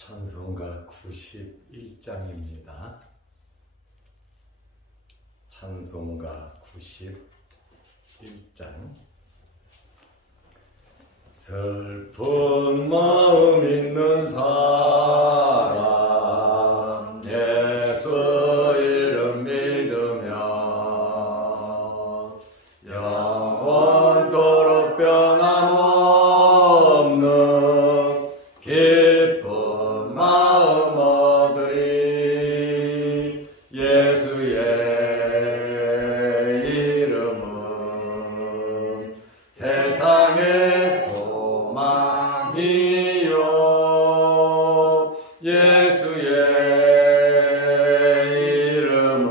찬송가 91장입니다. 찬송가 91장. 슬픈 마음 있는 사람 예수 이름 믿으며 영원토록 변함없는 기쁜 마음 얻으리. 예수의 이름은 세상의 소망이요, 예수의 이름은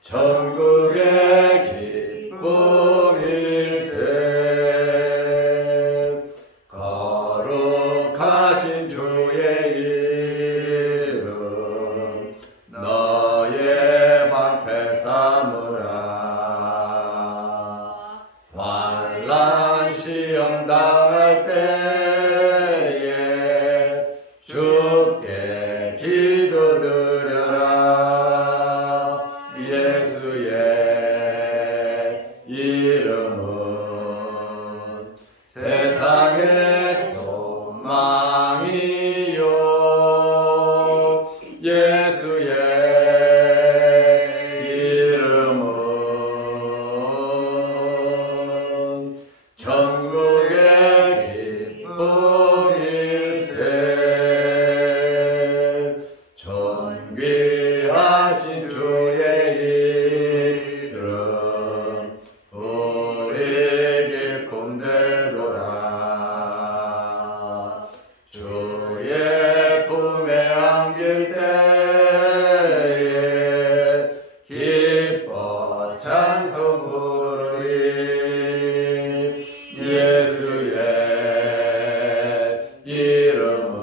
천국의 기쁨일세. 거룩하신 주의 이름 너의 방패 삼으라. 환난 시험 당할 때에 주께 기도드려라. 예수의 이름은 세상의 소망이요, 예수의 이름은 천국의 기쁨일세. 존귀하신 주의 이름 우리 기쁨 되도다. 주의 품에 안길 때에 기뻐 찬송 부르리. 예수의 이름은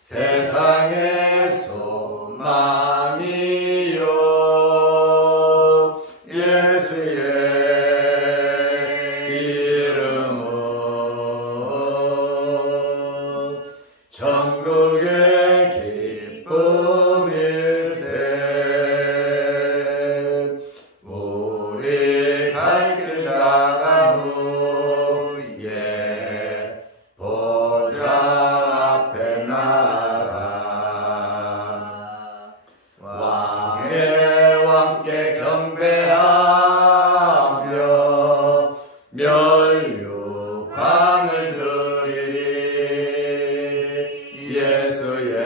세상의 소망이요, 예수의 이름은 천국의 기쁨일세. 우리 갈 길 나간 후에 보좌 앞에 나가 왕의 왕께 경배하며 면류관을 드리리. 예수의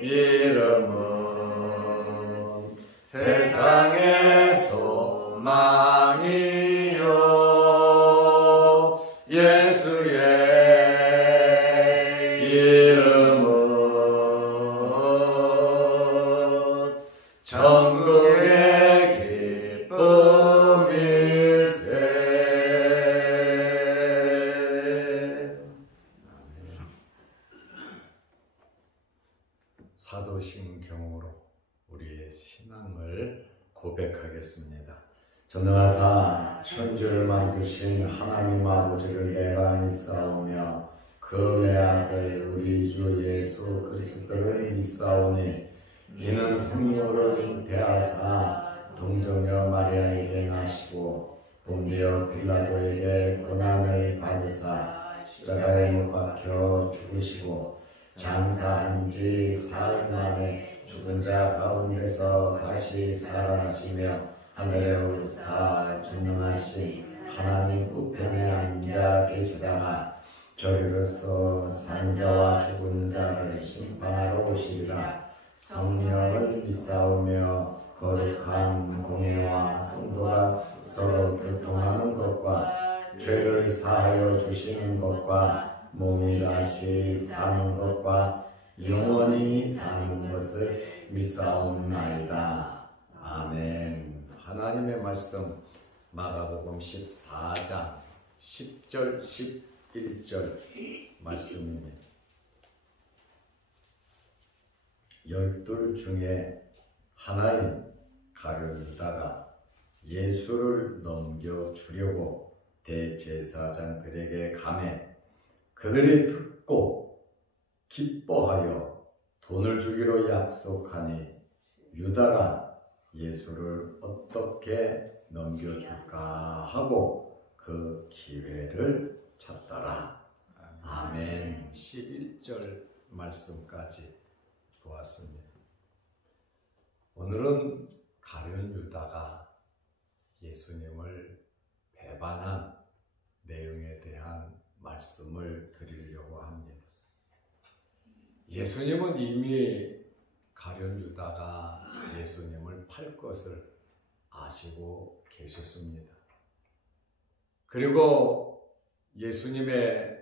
이름은 세상의 소망이요, 예수의 이름은 천국의 기쁨일세. 사도신경으로 우리의 신앙을 고백하겠습니다. 전능하사 천주를 만드신 하나님 아버지를 내가 믿사오며 그 외아들 우리 주 예수 그리스도를 믿사오니 이는 성령으로 잉태하사 동정녀 마리아에게 나시고 본디오 빌라도에게 고난을 받으사 십자가에 못 박혀 죽으시고 장사한 지 사흘 만에 죽은 자 가운데서 다시 살아나시며 하늘에 오르사 전능하신 하나님 우편에 앉아 계시다가 저리로서 산자와 죽은 자를 심판하러 오시리라. 성령을 믿사오며 거룩한 공예와 성도가 서로 교통하는 것과 죄를 사하여 주시는 것과 몸이 다시 사는 것과 영원히 사는 것을 믿사옵나이다. 아멘. 하나님의 말씀 마가복음 14장 10절 11절 말씀입니다. 12 중에 하나인 가룟유다가 예수를 넘겨주려고 대제사장들에게 가매 그들이 듣고 기뻐하여 돈을 주기로 약속하니 유다가 예수를 어떻게 넘겨줄까 하고 그 기회를 찾더라. 아멘. 11절 말씀까지 보았습니다. 오늘은 가룟 유다가 예수님을 배반한 내용에 대한 말씀을 드리려고 합니다. 예수님은 이미 가룟 유다가 예수님을 팔 것을 아시고 계셨습니다. 그리고 예수님의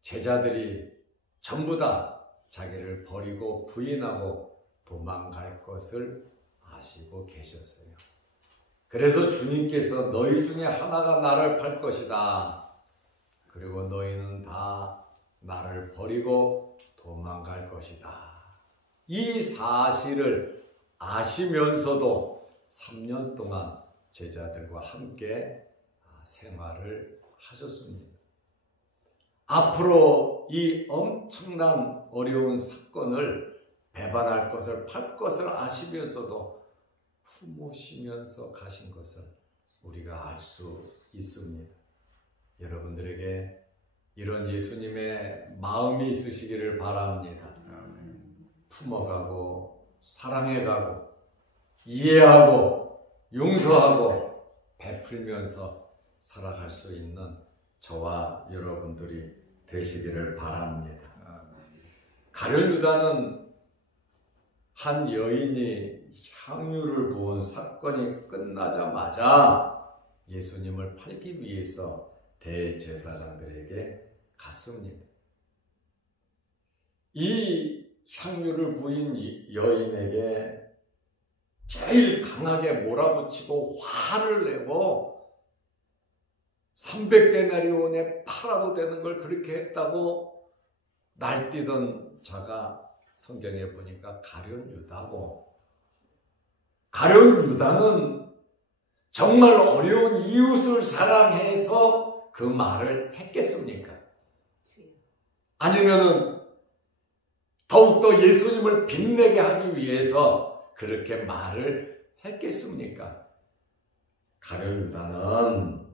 제자들이 전부 다 자기를 버리고 부인하고 도망갈 것을 아시고 계셨어요. 그래서 주님께서 너희 중에 하나가 나를 팔 것이다. 그리고 너희는 다 나를 버리고 도망갈 것이다. 이 사실을 아시면서도 3년 동안 제자들과 함께 생활을 하셨습니다. 앞으로 이 엄청난 어려운 사건을 배반할 것을, 팔 것을 아시면서도 품으시면서 가신 것을 우리가 알 수 있습니다. 여러분들에게 이런 예수님의 마음이 있으시기를 바랍니다. 품어가고 사랑해가고 이해하고 용서하고 베풀면서 살아갈 수 있는 저와 여러분들이 되시기를 바랍니다. 가룟 유다는 한 여인이 향유를 부은 사건이 끝나자마자 예수님을 팔기 위해서 대제사장들에게 갔습니다. 이 향유를 부인 여인에게 제일 강하게 몰아붙이고 화를 내고 300데나리온에 팔아도 되는 걸 그렇게 했다고 날뛰던 자가 성경에 보니까 가룟 유다고, 가룟 유다는 정말 어려운 이웃을 사랑해서 그 말을 했겠습니까? 아니면은 더욱더 예수님을 빛내게 하기 위해서 그렇게 말을 했겠습니까? 가룟 유다는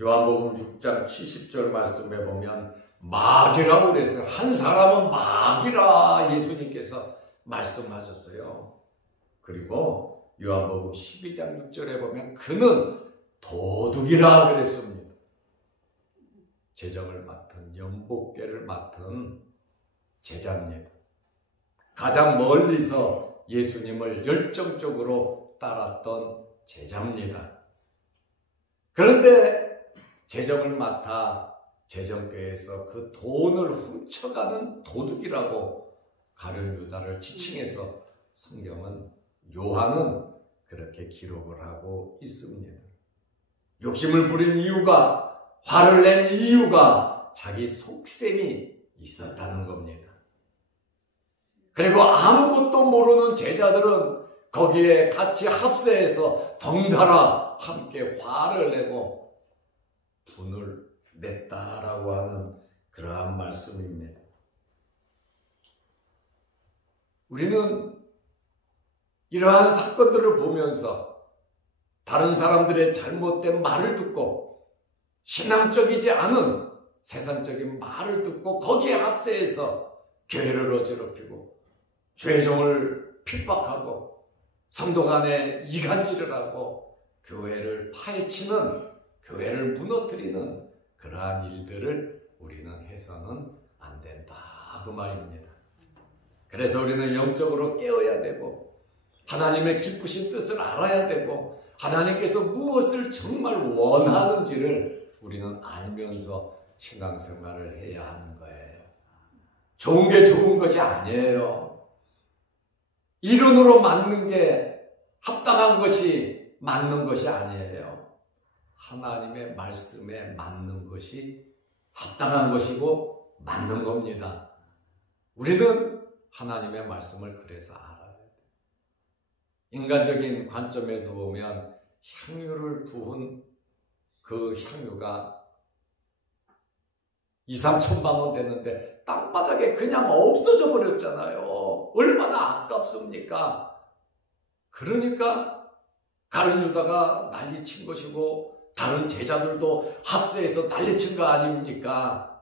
요한복음 6장 70절 말씀에 보면 마귀라고 그랬어요. 한 사람은 마귀라 예수님께서 말씀하셨어요. 그리고 요한복음 12장 6절에 보면 그는 도둑이라 그랬습니다. 재정을 맡은, 연복궤를 맡은 제자입니다. 가장 멀리서 예수님을 열정적으로 따랐던 제자입니다. 그런데 재정을 맡아 재정궤에서 그 돈을 훔쳐가는 도둑이라고 가룟 유다를 지칭해서 성경은, 요한은 그렇게 기록을 하고 있습니다. 욕심을 부린 이유가, 화를 낸 이유가 자기 속셈이 있었다는 겁니다. 그리고 아무것도 모르는 제자들은 거기에 같이 합세해서 덩달아 함께 화를 내고 돈을 냈다라고 하는 그러한 말씀입니다. 우리는 이러한 사건들을 보면서 다른 사람들의 잘못된 말을 듣고 신앙적이지 않은 세상적인 말을 듣고 거기에 합세해서 교회를 어지럽히고 죄종을 핍박하고 성도 간에 이간질을 하고 교회를 파헤치는, 교회를 무너뜨리는 그러한 일들을 우리는 해서는 안 된다 그 말입니다. 그래서 우리는 영적으로 깨어야 되고 하나님의 기쁘신 뜻을 알아야 되고 하나님께서 무엇을 정말 원하는지를 우리는 알면서 신앙생활을 해야 하는 거예요. 좋은 게 좋은 것이 아니에요. 이론으로 맞는 게 합당한 것이 맞는 것이 아니에요. 하나님의 말씀에 맞는 것이 합당한 것이고 맞는 겁니다. 우리는 하나님의 말씀을 그래서 알아야 돼요. 인간적인 관점에서 보면 향유를 부은 그 향유가 2, 3천만 원 되는데 땅바닥에 그냥 없어져 버렸잖아요. 얼마나 아깝습니까? 그러니까 가룟 유다가 난리친 것이고 다른 제자들도 합세해서 난리친 거 아닙니까?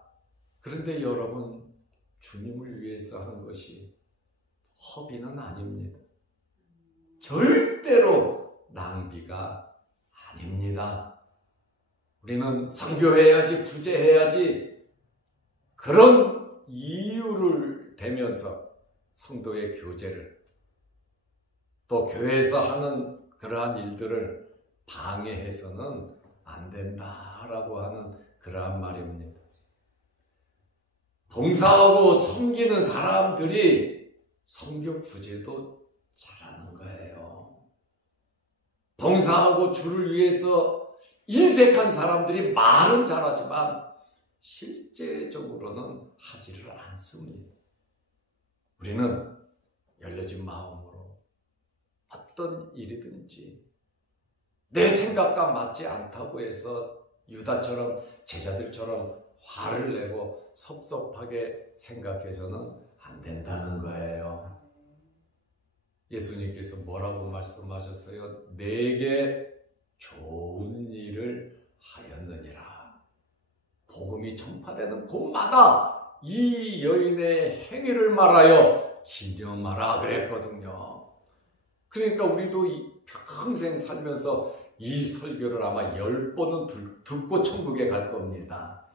그런데 여러분, 주님을 위해서 하는 것이 허비는 아닙니다. 절대로 낭비가 아닙니다. 우리는 선교해야지, 구제해야지, 그런 이유를 대면서 성도의 교제를, 또 교회에서 하는 그러한 일들을 방해해서는 안 된다라고 하는 그러한 말입니다. 봉사하고 섬기는 사람들이 선교 구제도 잘하는 거예요. 봉사하고 주를 위해서 인색한 사람들이 말은 잘하지만 실제적으로는 하지를 않습니다. 우리는 열려진 마음으로 어떤 일이든지 내 생각과 맞지 않다고 해서 유다처럼, 제자들처럼 화를 내고 섭섭하게 생각해서는 안 된다는 거예요. 예수님께서 뭐라고 말씀하셨어요? 내게 좋은 일을 하였느니라. 복음이 전파되는 곳마다 이 여인의 행위를 말하여 기념하라 그랬거든요. 그러니까 우리도 평생 살면서 이 설교를 아마 10번은 듣고 천국에 갈 겁니다.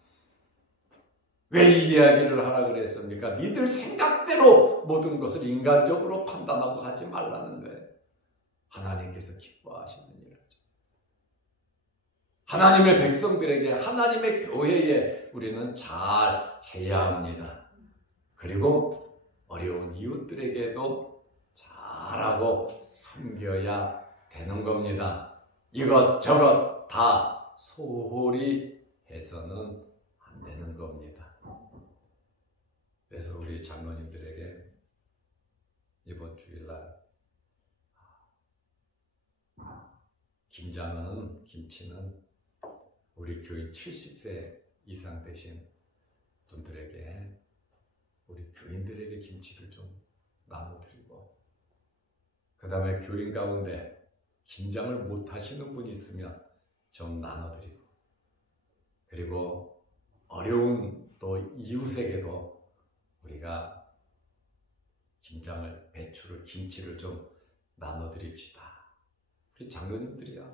왜 이 이야기를 하라 그랬습니까? 니들 생각대로 모든 것을 인간적으로 판단하고 하지 말라는 거예요. 하나님께서 기뻐하시는 일이죠. 하나님의 백성들에게, 하나님의 교회에 우리는 잘 해야 합니다. 그리고 어려운 이웃들에게도 잘하고 섬겨야 되는 겁니다. 이것저것 다 소홀히 해서는 안 되는 겁니다. 그래서 우리 장로님들에게 이번 주일날 김치는 우리 교인 70세 이상 되신 분들에게, 우리 교인들에게 김치를 좀 나눠드리고, 그 다음에 교인 가운데 김장을 못 하시는 분이 있으면 좀 나눠드리고, 그리고 어려운 또 이웃에게도 우리가 배추를, 김치를 좀 나눠드립시다. 우리 장로님들이야,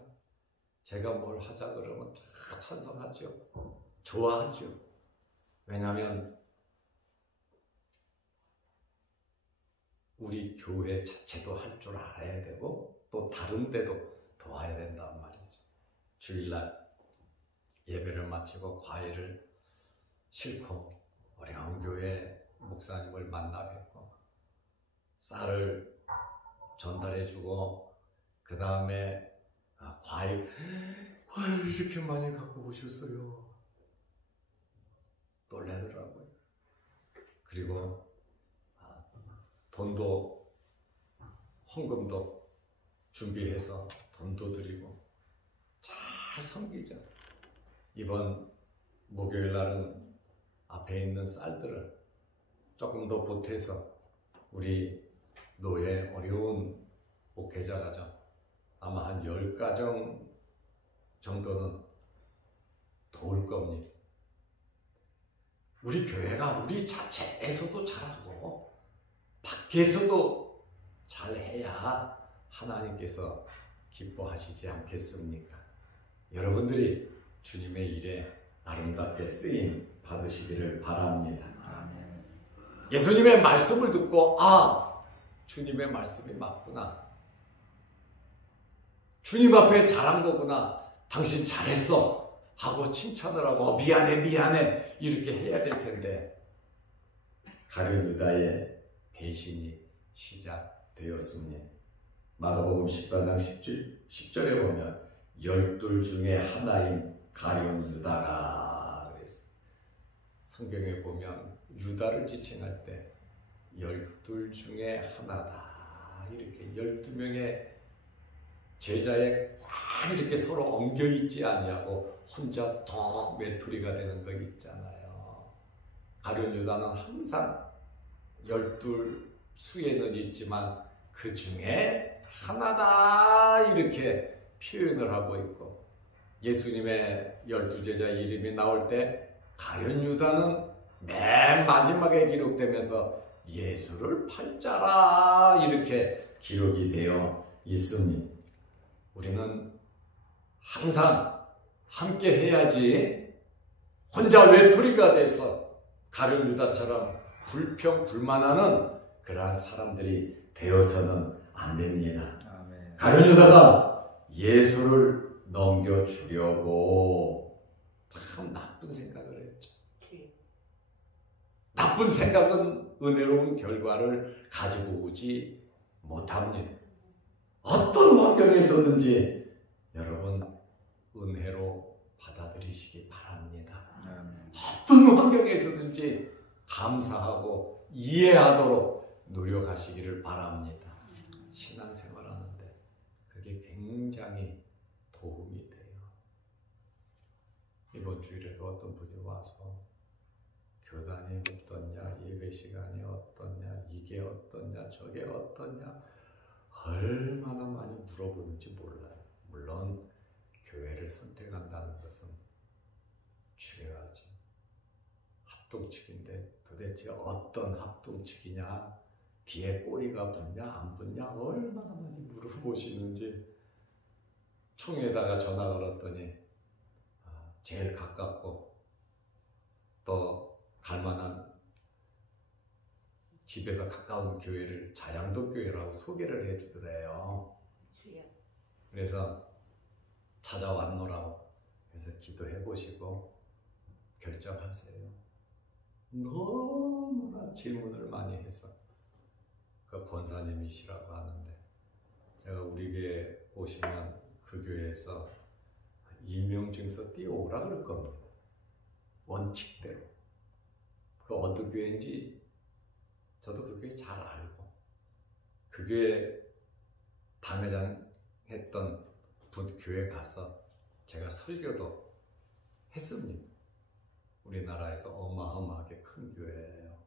제가 뭘 하자 그러면 다 찬성하죠. 좋아하죠. 왜냐하면 우리 교회 자체도 할 줄 알아야 되고 또 다른 데도 도와야 된단 말이죠. 주일날 예배를 마치고 과일을 싣고 어려운 교회 목사님을 만나 뵙고 쌀을 전달해주고, 그 다음에 과일 이렇게 많이 갖고 오셨어요. 놀라더라고요. 그리고 돈도, 헌금도 준비해서 돈도 드리고 잘 섬기죠. 이번 목요일 날은 앞에 있는 쌀들을 조금 더 보태서 우리 노예 어려운 목회자가죠. 아마 한 10가정 정도는 도울 겁니다. 우리 교회가 우리 자체에서도 잘하고 밖에서도 잘해야 하나님께서 기뻐하시지 않겠습니까? 여러분들이 주님의 일에 아름답게 쓰임 받으시기를 바랍니다. 아멘. 예수님의 말씀을 듣고 주님의 말씀이 맞구나, 주님 앞에 잘한 거구나, 당신 잘했어 하고 칭찬을 하고 미안해 이렇게 해야 될 텐데, 가룟 유다의 배신이 시작되었습니다. 마가복음 14장 10절에 보면 12 중에 하나인 가룟 유다가, 그래서 성경에 보면 유다를 지칭할 때 12 중에 하나다, 이렇게 12명의 제자에 꽉 이렇게 서로 엉겨 있지 아니하고 혼자 더 외톨이가 되는 거 있잖아요. 가룟 유다는 항상 12수에는 있지만 그 중에 하나다 이렇게 표현을 하고 있고, 예수님의 12제자 이름이 나올 때 가룟 유다는 맨 마지막에 기록되면서 예수를 팔자라 이렇게 기록이 되어 있습니다. 우리는 항상 함께 해야지 혼자 외톨이가 돼서 가룟 유다처럼 불평불만하는 그러한 사람들이 되어서는 안 됩니다. 아멘. 가룟 유다가 예수를 넘겨주려고 참 나쁜 생각을 했죠. 나쁜 생각은 은혜로운 결과를 가지고 오지 못합니다. 어떤 환경에서든지 여러분 은혜로 받아들이시기 바랍니다. 어떤 환경에서든지 감사하고 이해하도록 노력하시기를 바랍니다. 신앙생활하는데 그게 굉장히 도움이 돼요. 이번 주일에도 어떤 분이 와서 교단이 어떠냐, 예배 시간이 어떠냐, 이게 어떠냐, 저게 어떠냐 얼마나 많이 물어보는지 몰라요. 물론 교회를 선택한다는 것은 중요하지. 합동측인데 도대체 어떤 합동측이냐, 뒤에 꼬리가 붙냐 안 붙냐 얼마나 많이 물어보시는지. 총회에다가 전화 걸었더니 제일 가깝고 또 갈만한 집에서 가까운 교회를 자양도 교회라고 소개를 해주더래요. 그래서 찾아왔노라고. 그래서 기도해 보시고 결정하세요. 너무나 질문을 많이 해서 그 권사님이시라고 하는데, 제가 우리 교회 오시면 그 교회에서 임명증서 띄워오라 그럴 겁니다. 원칙대로. 그 어느 교회인지 저도 그 교회 잘 알고, 그 교회 당회장 했던 분 교회 가서 제가 설교도 했습니다. 우리나라에서 어마어마하게 큰 교회예요.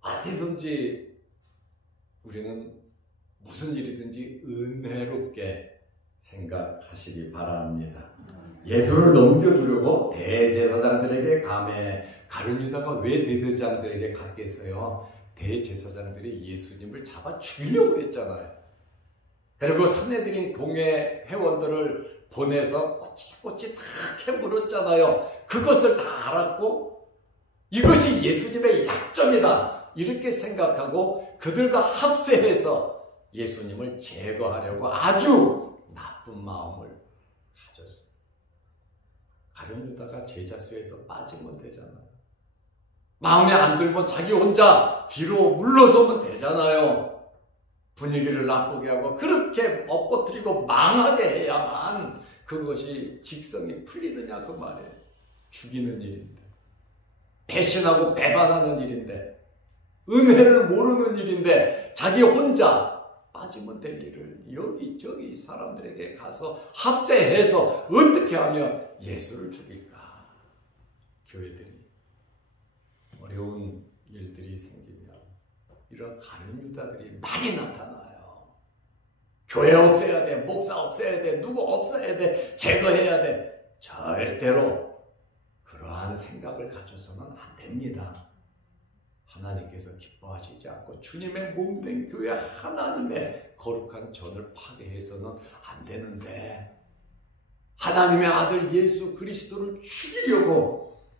어디든지 우리는 무슨 일이든지 은혜롭게 생각하시기 바랍니다. 예수를 넘겨주려고 대제사장들에게 감해. 가룟 유다가 왜 대제사장들에게 갔겠어요? 대제사장들이 예수님을 잡아 죽이려고 했잖아요. 그리고 산헤드린 공회 회원들을 보내서 꼬치꼬치 다 캐물었잖아요. 그것을 다 알았고 이것이 예수님의 약점이다 이렇게 생각하고 그들과 합세해서 예수님을 제거하려고 아주 나쁜 마음을 가졌어요. 가룟 유다가 제자 수에서 빠지면 되잖아요. 마음에 안 들면 자기 혼자 뒤로 물러서면 되잖아요. 분위기를 나쁘게 하고 그렇게 엎어뜨리고 망하게 해야만 그것이 직성이 풀리느냐 그 말이에요. 죽이는 일인데, 배신하고 배반하는 일인데, 은혜를 모르는 일인데 자기 혼자 빠지면 될 일을 여기저기 사람들에게 가서 합세해서 어떻게 하면 예수를 죽일까. 교회들이 어려운 일들이 생기면 이런 가룟 유다들이 많이 나타나요. 교회 없애야 돼, 목사 없애야 돼, 누구 없애야 돼, 제거해야 돼. 절대로 그러한 생각을 가져서는 안 됩니다. 하나님께서 기뻐하시지 않고 주님의 몸된 교회 하나님의 거룩한 전을 파괴해서는 안 되는데, 하나님의 아들 예수 그리스도를 죽이려고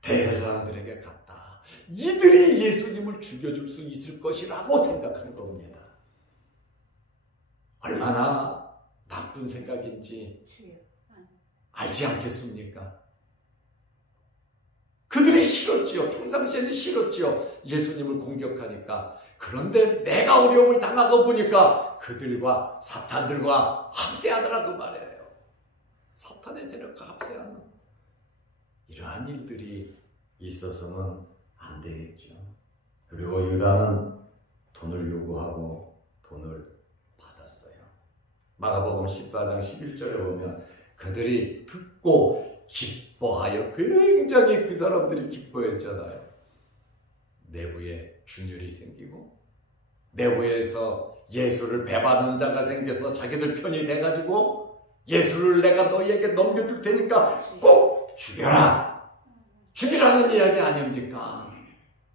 대제사장들에게 갔다. 이들이 예수님을 죽여줄 수 있을 것이라고 생각한 겁니다. 얼마나 나쁜 생각인지 알지 않겠습니까? 그들이 싫었지요. 평상시에는 싫었지요. 예수님을 공격하니까. 그런데 내가 어려움을 당하고 보니까 그들과 사탄들과 합세하더라 그 말이에요. 사탄의 세력과 합세하는 이러한 일들이 있어서는 안 되겠죠. 그리고 유다는 돈을 요구하고 돈을 마가복음 14장 11절에 보면 그들이 듣고 기뻐하여, 굉장히 그 사람들이 기뻐했잖아요. 내부에 균열이 생기고 내부에서 예수를 배반하는 자가 생겨서 자기들 편이 돼가지고 예수를 내가 너희에게 넘겨줄 테니까 꼭 죽여라, 죽이라는 이야기 아닙니까?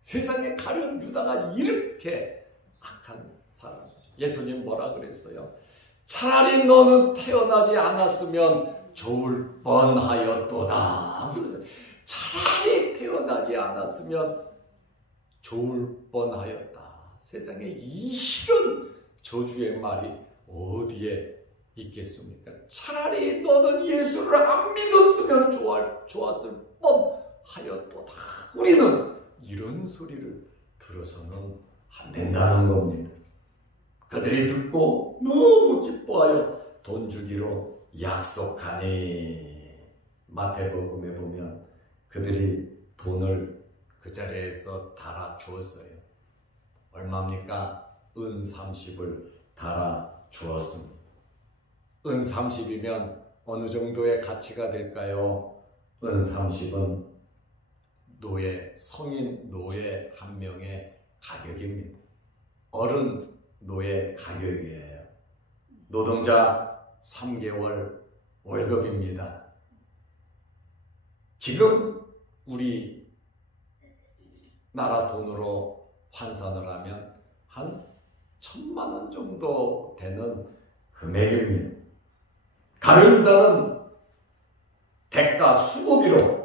세상에 가룟 유다가 이렇게 악한 사람이죠. 예수님 뭐라 그랬어요? 차라리 너는 태어나지 않았으면 좋을 뻔하였도다. 차라리 태어나지 않았으면 좋을 뻔하였다. 세상에 이 싫은 저주의 말이 어디에 있겠습니까? 차라리 너는 예수를 안 믿었으면 좋았을 뻔하였도다. 우리는 이런 소리를 들어서는 안 된다는 겁니다. 그들이 듣고 너무 기뻐하여 돈 주기로 약속하니, 마태복음에 보면 그들이 돈을 그 자리에서 달아 주었어요. 얼마입니까? 은 30을 달아 주었습니다. 은 30이면 어느 정도의 가치가 될까요? 은 30은 성인 노예 한 명의 가격입니다. 어른 노예 가격이에요. 노동자 3개월 월급입니다. 지금 우리 나라 돈으로 환산을 하면 한 1,000만 원 정도 되는 금액입니다. 가룟 유다는 대가 수고비로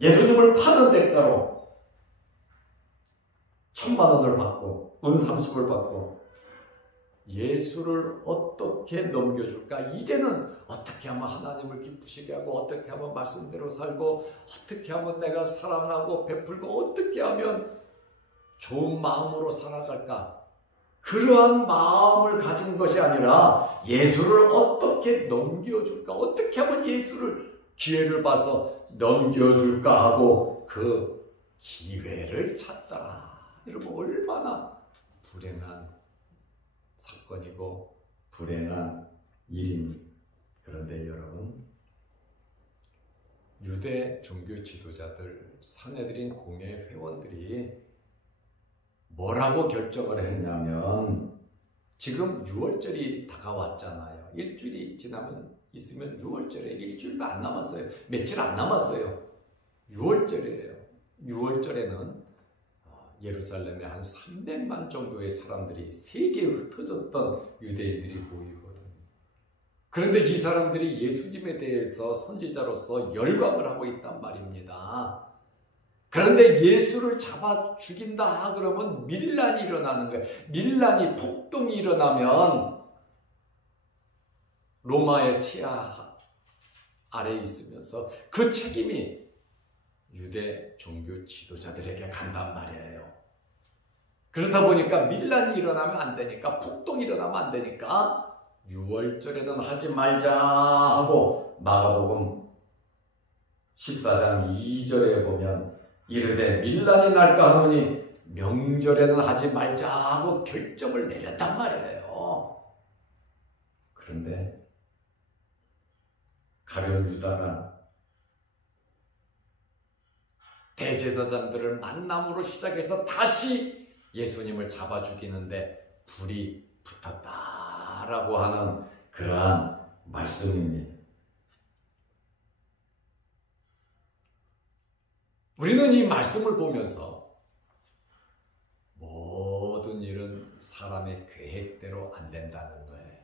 예수님을 파는 대가로 1,000만 원을 받고 은 30을 받고 예수를 어떻게 넘겨줄까? 이제는 어떻게 하면 하나님을 기쁘시게 하고, 어떻게 하면 말씀대로 살고, 어떻게 하면 내가 사랑하고 베풀고, 어떻게 하면 좋은 마음으로 살아갈까? 그러한 마음을 가진 것이 아니라 예수를 어떻게 넘겨줄까? 어떻게 하면 예수를 기회를 봐서 넘겨줄까 하고 그 기회를 찾더라. 여러분, 얼마나 불행한 사건이고 불행한 일입니다. 그런데 여러분, 유대 종교 지도자들, 사내들인 공예 회원들이 뭐라고 결정을 했냐면, 지금 6월절이 다가왔잖아요. 일주일이 있으면 6월절에 일주일도 안 남았어요. 며칠 안 남았어요. 6월절이에요. 6월절에는 예루살렘에 한 300만 정도의 사람들이 세계에 흩어졌던 유대인들이 모이거든요. 그런데 이 사람들이 예수님에 대해서 선지자로서 열광을 하고 있단 말입니다. 그런데 예수를 잡아 죽인다 그러면 밀란이 일어나는 거예요. 밀란이, 폭동이 일어나면 로마의 치하 아래에 있으면서 그 책임이 유대 종교 지도자들에게 간단 말이에요. 그렇다 보니까 밀란이 일어나면 안 되니까, 폭동이 일어나면 안 되니까 6월절에는 하지 말자 하고 마가복음 14장 2절에 보면 이르되 밀란이 날까 하노니 명절에는 하지 말자 하고 결정을 내렸단 말이에요. 그런데 가룟 유다가 대제사장들을 만남으로 시작해서 다시 예수님을 잡아 죽이는데 불이 붙었다라고 하는 그러한 말씀입니다. 우리는 이 말씀을 보면서 모든 일은 사람의 계획대로 안 된다는 거예요.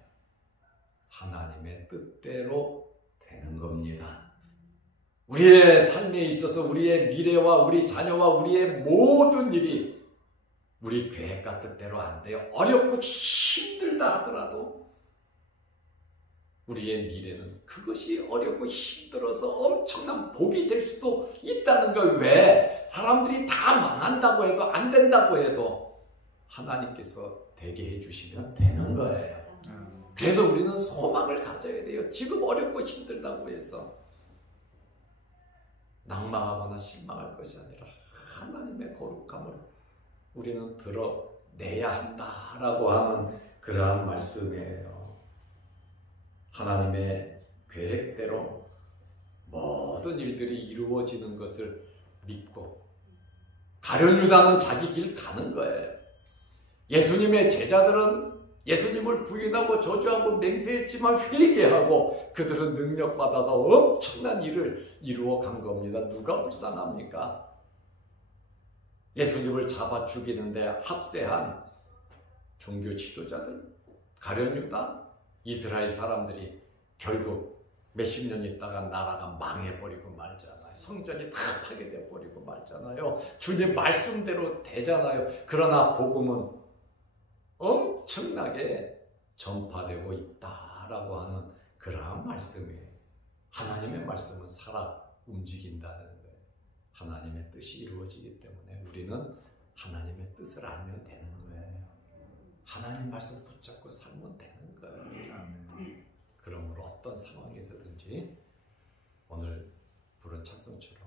하나님의 뜻대로 되는 겁니다. 우리의 삶에 있어서 우리의 미래와 우리 자녀와 우리의 모든 일이 우리 계획과 뜻대로 안 돼요. 어렵고 힘들다 하더라도 우리의 미래는 그것이 어렵고 힘들어서 엄청난 복이 될 수도 있다는 걸, 왜 사람들이 다 망한다고 해도 안 된다고 해도 하나님께서 되게 해주시면 되는 거예요. 그래서 우리는 소망을 가져야 돼요. 지금 어렵고 힘들다고 해서 낭망하거나 실망할 것이 아니라 하나님의 거룩함을 우리는 드러내야 한다라고 하는 그러한 말씀이에요. 하나님의 계획대로 모든 일들이 이루어지는 것을 믿고 가룟 유다는 자기 길 가는 거예요. 예수님의 제자들은 예수님을 부인하고 저주하고 맹세했지만 회개하고 그들은 능력받아서 엄청난 일을 이루어 간 겁니다. 누가 불쌍합니까? 예수님을 잡아 죽이는데 합세한 종교 지도자들, 가룟 유다, 이스라엘 사람들이 결국 몇십 년 있다가 나라가 망해버리고 말잖아요. 성전이 다 파괴돼버리고 말잖아요. 주님 말씀대로 되잖아요. 그러나 복음은 엄청나게 전파되고 있다라고 하는 그러한 말씀이에요. 하나님의 말씀은 살아 움직인다는 거예요. 하나님의 뜻이 이루어지기 때문에 우리는 하나님의 뜻을 알면 되는 거예요. 하나님 말씀 붙잡고 살면 되는 거예요. 그러므로 어떤 상황에서든지 오늘 부른 찬송처럼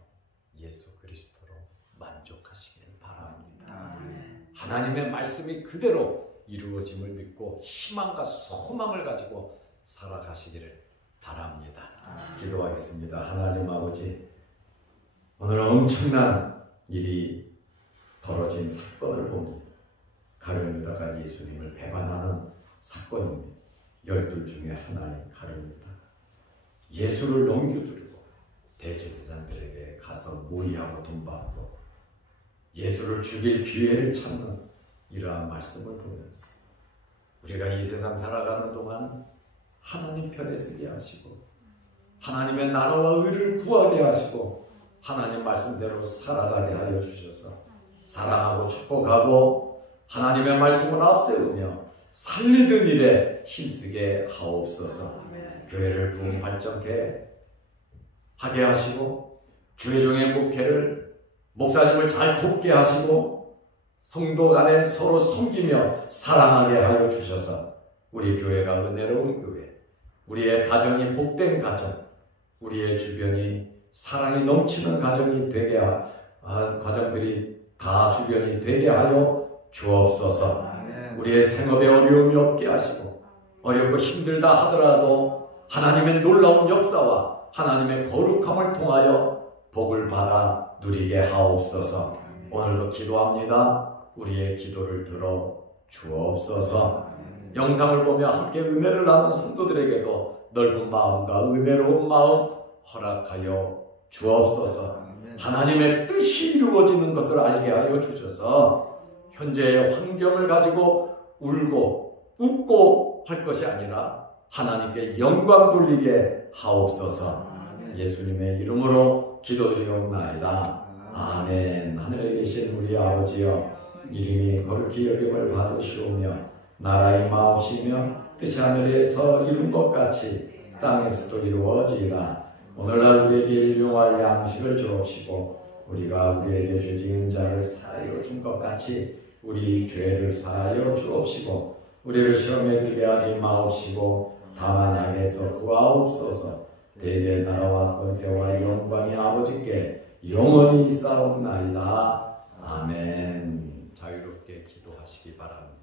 예수 그리스도로 만족하시기를 바랍니다. 하나님의 말씀이 그대로 이루어짐을 믿고 희망과 소망을 가지고 살아가시기를 바랍니다. 기도하겠습니다. 하나님 아버지, 오늘 엄청난 일이 벌어진 사건을 봅니다. 가룟 유다가 예수님을 배반하는 사건입니다. 12 중에 하나인 가룟 유다가 예수를 넘겨주려고 대제사장들에게 가서 모의하고 돈 받고 예수를 죽일 기회를 찾는 이러한 말씀을 보면서 우리가 이 세상 살아가는 동안 하나님 편에 서게 하시고 하나님의 나라와 의를 구하게 하시고 하나님 말씀대로 살아가게 하여 주셔서 사랑하고 축복하고 하나님의 말씀을 앞세우며 살리던 일에 힘쓰게 하옵소서. 교회를 부흥 발전케 하게 하시고 주의 종의 목회를 목사님을 잘 돕게 하시고 성도 간에 서로 섬기며 사랑하게 하여 주셔서 우리 교회가 은혜로운 교회, 우리의 가정이 복된 가정, 우리의 주변이 사랑이 넘치는 가정이 되게 가정들이 다 주변이 되게 하여 주옵소서. 우리의 생업에 어려움이 없게 하시고 어렵고 힘들다 하더라도 하나님의 놀라운 역사와 하나님의 거룩함을 통하여 복을 받아 누리게 하옵소서. 오늘도 기도합니다. 우리의 기도를 들어 주옵소서. 영상을 보며 함께 은혜를 나눈 성도들에게도 넓은 마음과 은혜로운 마음 허락하여 주옵소서. 하나님의 뜻이 이루어지는 것을 알게 하여 주셔서 현재의 환경을 가지고 울고 웃고 할 것이 아니라 하나님께 영광 돌리게 하옵소서. 예수님의 이름으로 기도드리옵나이다. 아멘. 하늘에 계신 우리 아버지여, 이름이 거룩히 여김을 받으시오며 나라의 마옵시며 뜻이 하늘에서 이룬 것 같이 땅에서도 이루어지이다. 오늘날 우리에게 일용할 양식을 주옵시고 우리가 우리에게 죄 지은 자를 사하여 준 것 같이 우리 죄를 사하여 주옵시고 우리를 시험에 들게 하지 마옵시고 다만 악에서 구하옵소서. 대개 나라와 권세와 영광이 아버지께 영원히 있사옵나이다. 아멘. 자유롭게 기도하시기 바랍니다.